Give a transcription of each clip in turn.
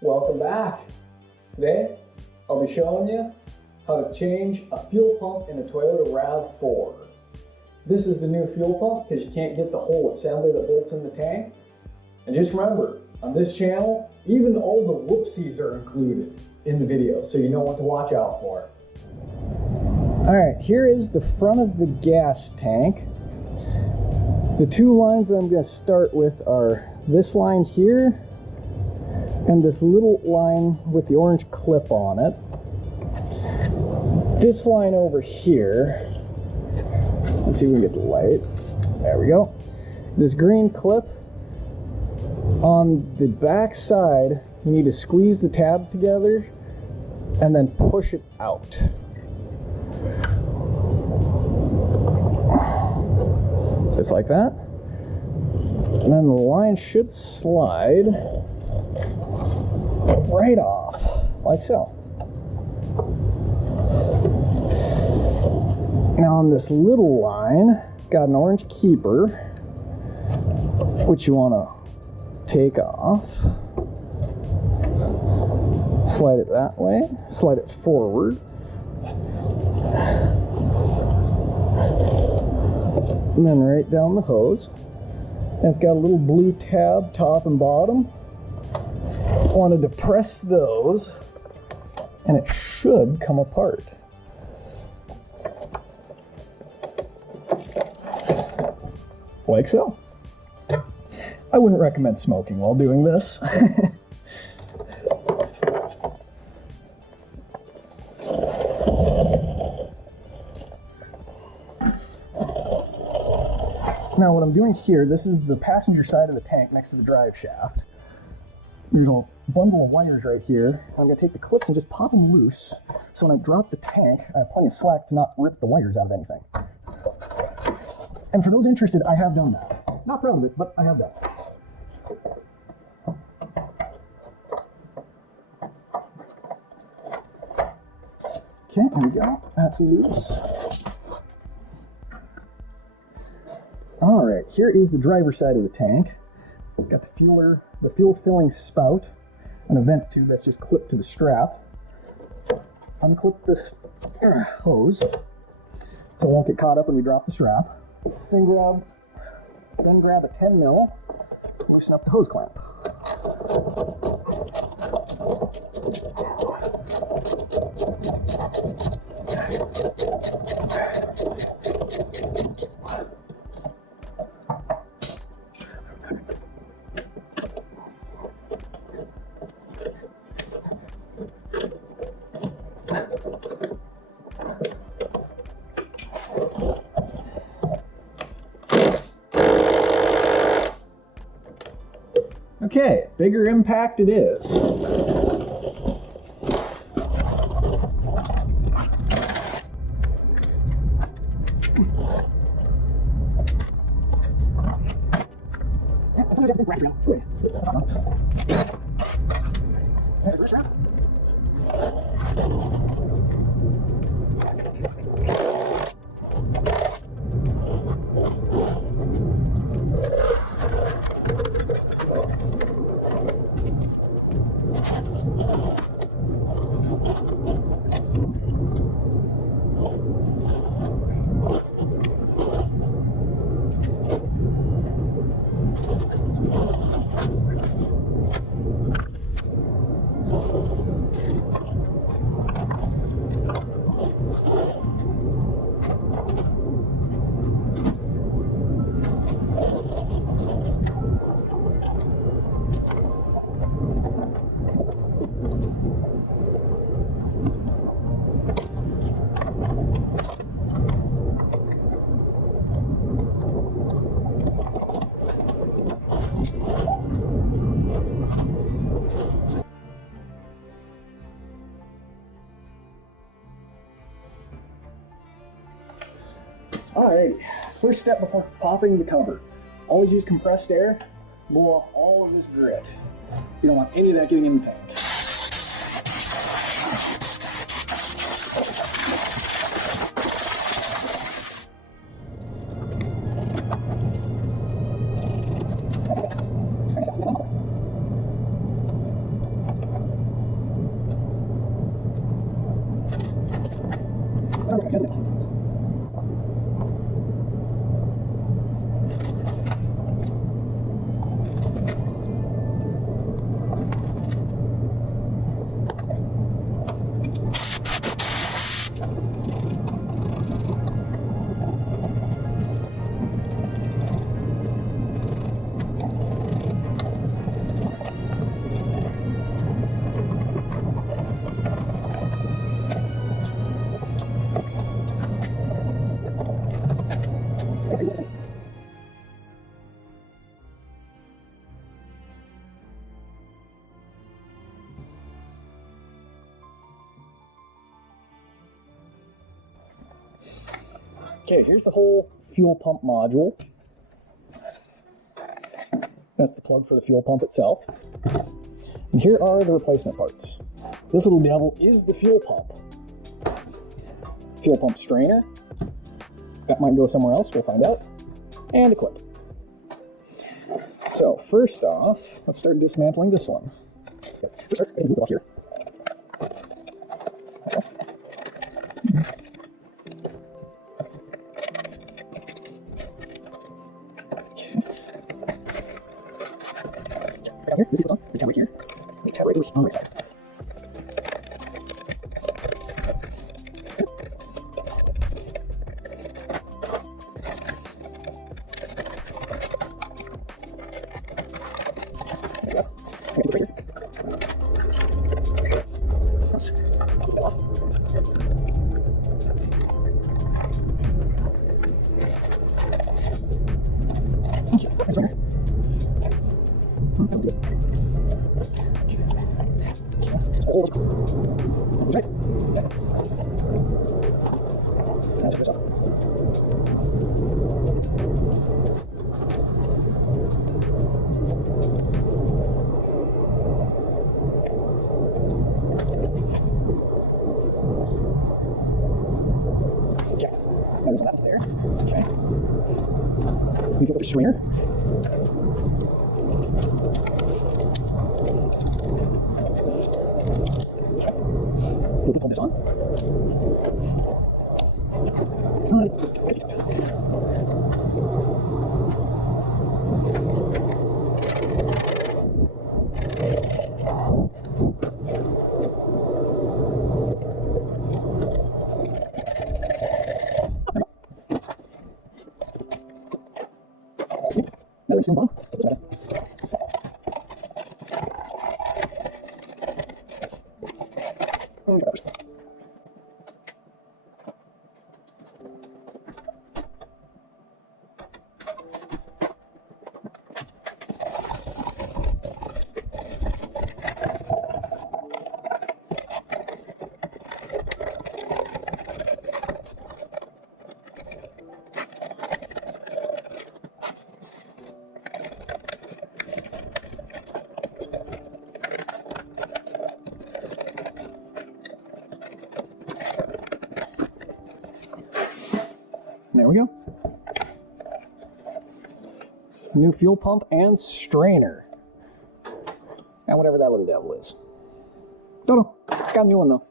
Welcome back. Today, I'll be showing you how to change a fuel pump in a Toyota RAV4. This is the new fuel pump because you can't get the whole assembly that bolts in the tank. And just remember, on this channel, even all the whoopsies are included in the video, so you know what to watch out for. All right, here is the front of the gas tank. The two lines I'm going to start with are this line here and this little line with the orange clip on it. This line over here, let's see if we can get the light. There we go. This green clip, on the back side, you need to squeeze the tab together and then push it out. Just like that. And then the line should slide right off, like so. Now on this little line, it's got an orange keeper, which you want to take off. Slide it that way, slide it forward. And then right down the hose. And it's got a little blue tab, top and bottom. Want to depress those, and it should come apart. Like so. I wouldn't recommend smoking while doing this. Now what I'm doing here, this is the passenger side of the tank next to the drive shaft. There's a bundle of wires right here. I'm going to take the clips and just pop them loose, so when I drop the tank, I have plenty of slack to not rip the wires out of anything. And for those interested, I have done that. Not proud of it, but I have done it. Okay, there we go. That's loose. All right, here is the driver's side of the tank. Got the fuel filling spout, and a vent tube that's just clipped to the strap. Unclip this hose so it won't get caught up when we drop the strap. Then grab a 10 mil, loosen up the hose clamp. Okay, bigger impact it is. Alrighty, first step before popping the cover. Always use compressed air, blow off all of this grit. You don't want any of that getting in the tank. Okay, here's the whole fuel pump module. That's the plug for the fuel pump itself. And here are the replacement parts. This little devil is the fuel pump. Fuel pump strainer. That might go somewhere else, we'll find out. And a clip. So first off, let's start dismantling this one. First, move it off here. So. Okay. Here, this is on. This tab right here. The tab right here on the right side. That's there. Okay. You flip the strainer. Okay. We'll put this on. There we go. New fuel pump and strainer. And whatever that little devil is. Don't know. Got a new one though.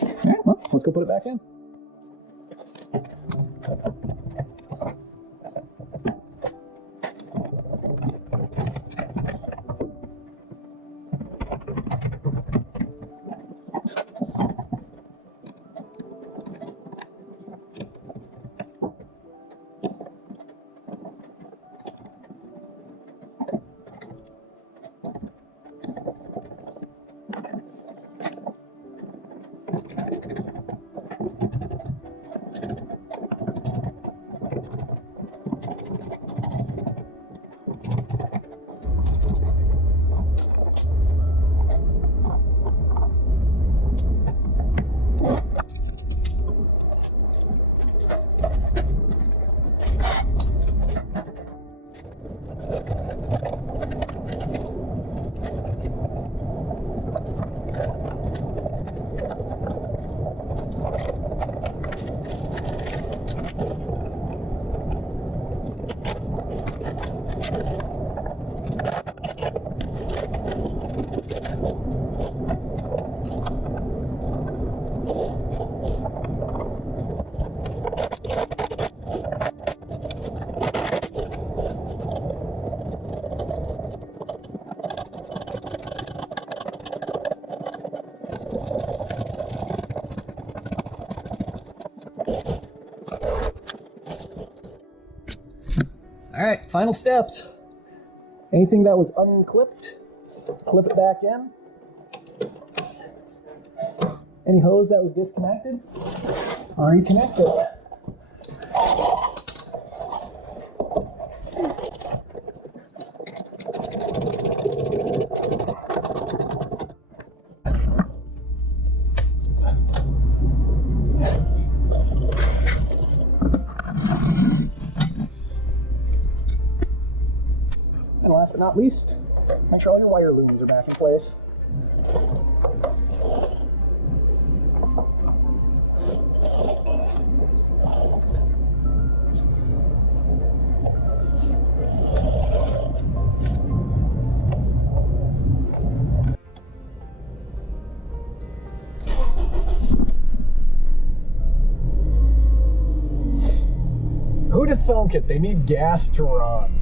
Alright, well, let's go put it back in. All right, final steps. Anything that was unclipped, clip it back in. Any hose that was disconnected, reconnect it. last but not least, make sure all your wire looms are back in place. Who'd have thunk it? They need gas to run.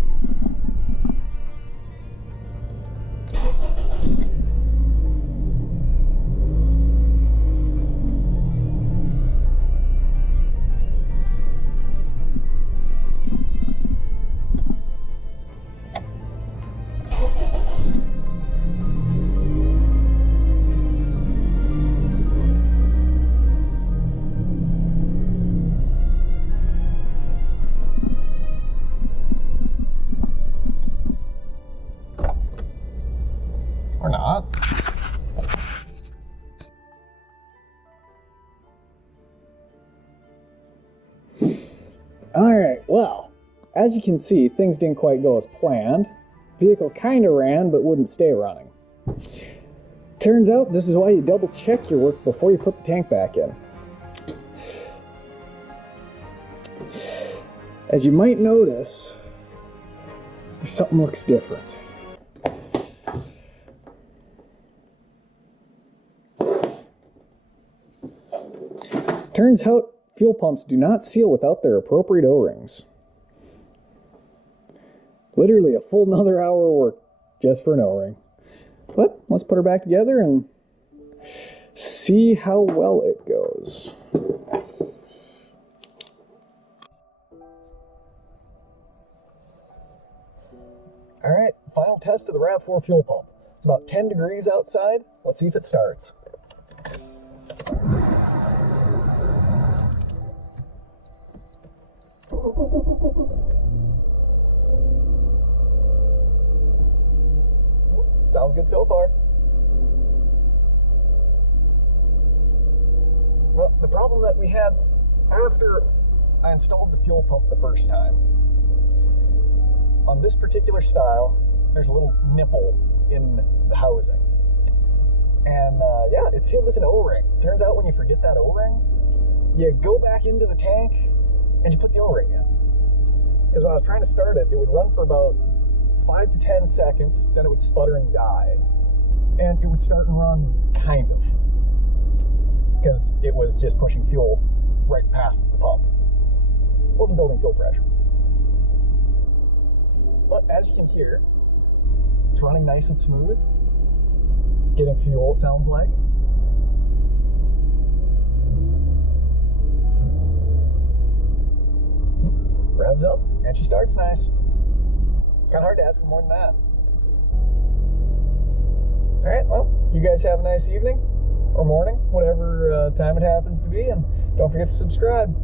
Or not. Alright, well, as you can see, things didn't quite go as planned. Vehicle kinda ran, but wouldn't stay running. Turns out this is why you double check your work before you put the tank back in. As you might notice, something looks different. Turns out fuel pumps do not seal without their appropriate O-rings. Literally a full another hour of work just for an O-ring. But let's put her back together and see how well it goes. Alright, final test of the RAV4 fuel pump. It's about 10 degrees outside. Let's see if it starts. Sounds good so far. Well, the problem that we had after I installed the fuel pump the first time, on this particular style, there's a little nipple in the housing. And yeah, it's sealed with an O-ring. Turns out when you forget that O-ring, you go back into the tank and you put the O-ring in. Because when I was trying to start it, it would run for about 5 to 10 seconds, then it would sputter and die. And it would start and run, kind of. Because it was just pushing fuel right past the pump. It wasn't building fuel pressure. But as you can hear, it's running nice and smooth. Getting fuel, it sounds like. Revs up, and she starts nice. Kind of hard to ask for more than that. Alright, well, you guys have a nice evening, or morning, whatever time it happens to be, and don't forget to subscribe.